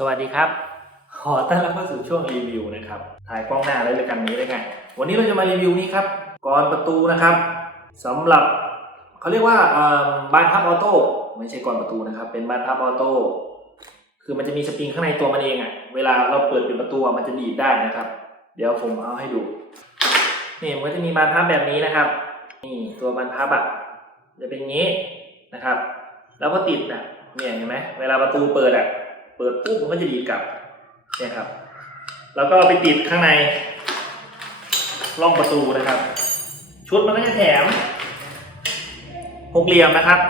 สวัสดีครับ ขอต้อนรับเข้าสู่ช่วงรีวิวนะครับ ถ่ายกล้องหน้าเลยเลยกันนี้ได้ไง วันนี้เราจะมารีวิวนี้ครับกรอนประตูนะครับสำหรับเขาเรียกว่าบานพับออโต้ไม่ใช่กรอนประตูนะครับ เป็นบานพับออโต้คือมันจะมีสปริงข้างในตัวมันเองอะ่ะ เวลาเราเปิดปิดประตูมันจะดีดได้นะครับ เดี๋ยวผมเอาให้ดูนี่มันก็จะมีบานพับแบบนี้นะครับ นี่ตัวบานพับอะจะเป็นงนี้นะครับ แล้วก็ติดอะเนี่ยเห็นไหมเวลาประตูเปิดอะ เปิดปุ๊บมันก็จะดีดกลับเนี่ยครับ แล้วก็เอาไปติดข้างในร่องประตูนะครับ ชุดมันก็จะแถมหกเหลี่ยมนะครับ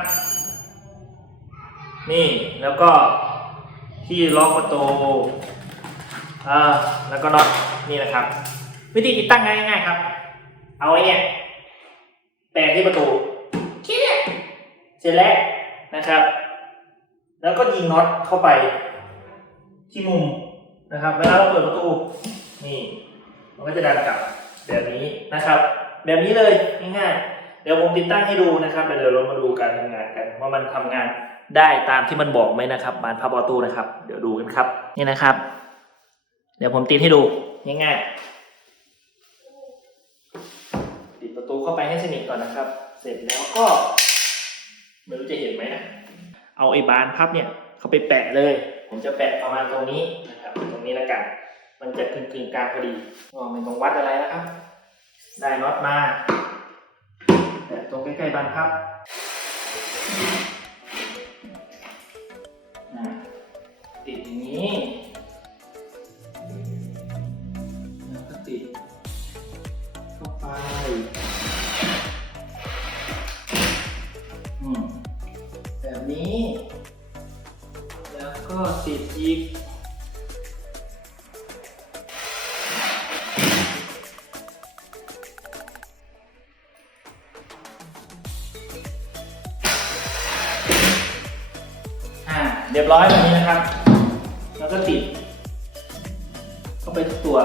นี่แล้วก็ที่ล็อกประตูอ่าแล้วก็น็อตนี่นะครับ วิธีติดตั้งง่ายๆครับ เอาไอ้เนี่ยแปะที่ประตูแค่เนี้ยเสร็จแล้วนะครับ แล้วก็ยิงน็อตเข้าไป ที่มุมนะครับ เวลาเราเปิดประตูนี่มันก็จะดันกลับแบบนี้นะครับ แบบนี้เลยง่ายๆเดี๋ยวผมติดตั้งให้ดูนะครับเดี๋ยวเรามาดูการทำงานกันว่ามันทำงานได้ตามที่มันบอกไหมนะครับบานพับออโต้นะครับ เดี๋ยวดูกันครับนี่นะครับ เดี๋ยวผมติดให้ดูง่ายๆติดประตูเข้าไปให้สนิทก่อนนะครับ เสร็จแล้วก็ไม่รู้จะเห็นไหมนะเอาไอ้บานพับเนี่ย เข้าไปแปะเลย ผมจะแปะประมาณตรงนี้นะครับ ตรงนี้แล้วกัน มันจะกึ่งกึ่งกลางพอดีก็ไม่ต้องวัดอะไรนะครับ ได้น็อตมาแปะตรงใกล้ๆบานพับติดอย่างนี้แล้วก็ติดเข้าไปอืมแบบนี้ ก็ติดอีก อ่า เรียบร้อยแบบนี้นะครับ แล้วก็ติด เข้าไปทุกตัว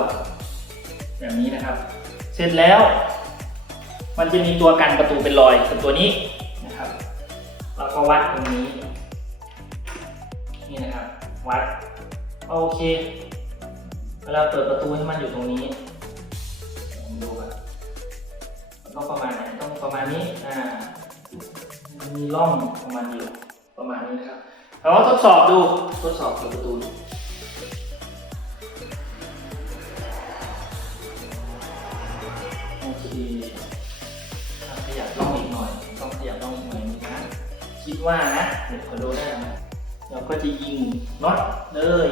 แบบนี้นะครับ เสร็จแล้ว มันจะมีตัวกันประตูเป็นรอยเป็นตัวนี้นะครับ แล้วก็วัดตรงนี้ วัดโอเค เวลาเปิดประตูให้มันอยู่ตรงนี้ผมดูก่อนต้องประมาณไหนต้องประมาณนี้อ่ามันมีร่องของมันอยู่ประมาณนี้นะครับเราก็ทดสอบดูทดสอบเปิดประตูดูโอเคอะขยับร่องอีกหน่อย ต้องขยับร่องอีกหน่อยนึงนะคิดว่านะเดี๋ยวขอดูได้ไหม เราก็จะยิงน็อตเลย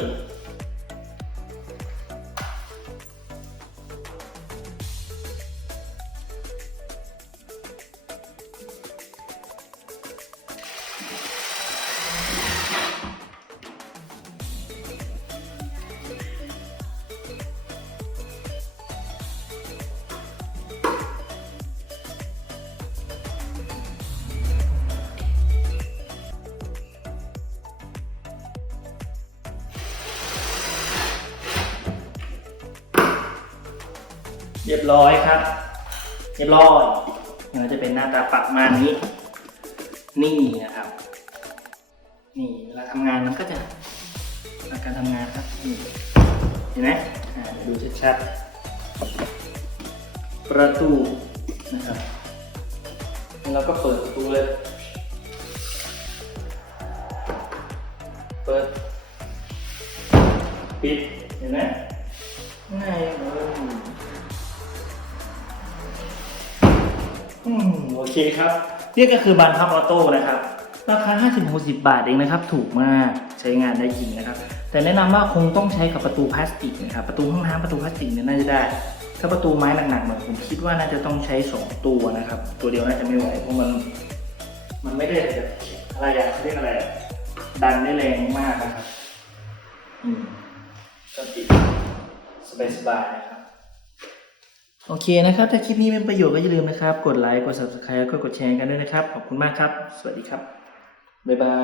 เรียบร้อยครับ เรียบร้อยเดี๋ยวจะเป็นหน้าตาประมาณนี้ นี่นะครับ นี่เวลาทำงานมันก็จะหลัการทำงานครับนี่เห็นไหมดูชัดๆประตูนะครับแล้วเราก็เปิดประตูเลย เปิด ปิด เห็นไหมง่ายเลย อืมโอเคครับนี่ก็คือบานพับออโต้นะครับ ราคา 50-60 บาทเองนะครับ ถูกมากใช้งานได้จริงนะครับ แต่แนะนำว่าคงต้องใช้กับประตูพลาสติกนะครับ ประตูห้องน้ำประตูพลาสติกเนี่ยน่าจะได้ ถ้าประตูไม้หนักๆหน่อยผมคิดว่าน่าจะต้องใช้ 2 ตัวนะครับ ตัวเดียวน่าจะไม่ไหวเพราะมัน มันไม่ได้แบบอะไรอะเขาเรียกอะไรดันได้แรงมากนะครับ อืมก็ติดสบายๆนะครับ โอเคนะครับ ถ้าคลิปนี้เป็นประโยชน์ก็อย่าลืมนะครับ กดไลค์กด subscribe แล้วก็กดแชร์กันด้วยนะครับ ขอบคุณมากครับ สวัสดีครับ บ๊ายบา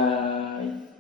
ย